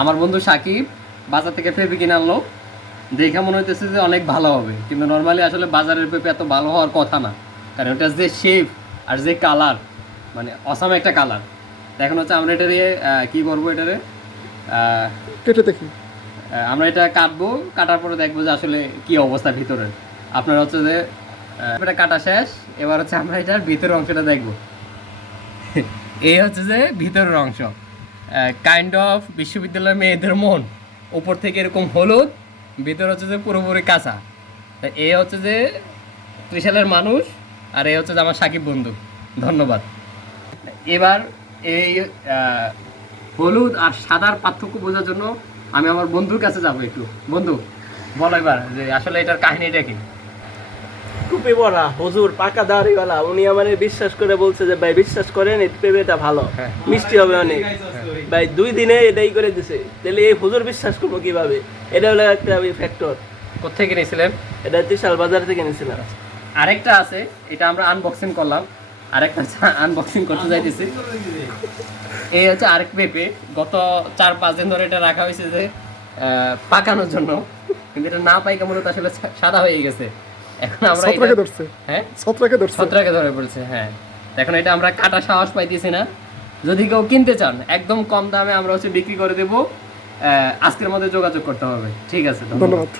আমার বন্ধু সাকিব বাজার থেকে পেঁপে কিনে আনলো, দেখে মনে হইতেছে যে অনেক ভালো হবে, কিন্তু নর্মালি আসলে বাজারের পেঁপে এত ভালো হওয়ার কথা না, কারণ এটা যে শেপ আর যে কালার, মানে অসাম একটা কালার। এখন হচ্ছে আমরা এটা দিয়ে কী করবো, এটারে কেটে দেখি। আমরা এটা কাটবো, কাটার পরে দেখবো যে আসলে কি অবস্থা ভিতরের। আপনার হচ্ছে যে এটা কাটা শেষ, এবার হচ্ছে আমরা এটার ভিতরের অংশটা দেখবো। এই হচ্ছে যে ভিতরের অংশ, কাইন্ড অফ বিশ্ববিদ্যালয়ের মেয়েদের মন, উপর থেকে এরকম হলুদ, ভিতর হচ্ছে যে পুরোপুরি কাঁচা। তা এই হচ্ছে যে ত্রিশালের মানুষ, আর এই হচ্ছে যে আমার সাকিব বন্ধু। ধন্যবাদ। এবার এই হলুদ আর সাদার পার্থক্য বোঝার জন্য আমি আমার বন্ধুর কাছে যাবো। একটু বন্ধু বলো এবার যে আসলে এটার কাহিনীটা কি। টুপি পরা হুজুর পাকা দাড়িওয়ালা, উনি আমারে বিশ্বাস করে বলছে যে ভাই বিশ্বাস করেন এই পেঁপেটা ভালো, হ্যাঁ। মিষ্টি হবে অনেক। ভাই 2 দিনে এটাই করে দিছে, তাহলে এই হুজুর বিশ্বাস করবো কিভাবে? এটা হলো একটা ফ্যাক্টর। কোথেকে নিয়েছিলেন? এটা ত্রিশাল বাজার থেকে নিয়েছিলাম। আরেকটা আছে, এটা আমরা আনবক্সিং করলাম, আরেকটা আনবক্সিং করতে যাইতেছি। এই হচ্ছে আরেক পেঁপে, গত 4-5 দিন ধরে এটা রাখা হয়েছে যে পাকানোর জন্য, কিন্তু এটা না পাইকা মূলত আসলে সাদা হয়ে গেছে। এখন আমরা ছত্রাকে ধরছে। হ্যাঁ, ছত্রাকে ধরছে। ছত্রাকে ধরে পড়েছে। হ্যাঁ, এখন এটা আমরা কাটা সাহস পাইতেছি না। যদি কেউ কিনতে চান একদম কম দামে আমরা হচ্ছে বিক্রি করে দেবো, আজকের মধ্যে যোগাযোগ করতে হবে। ঠিক আছে, ধন্যবাদ। ধন্যবাদ।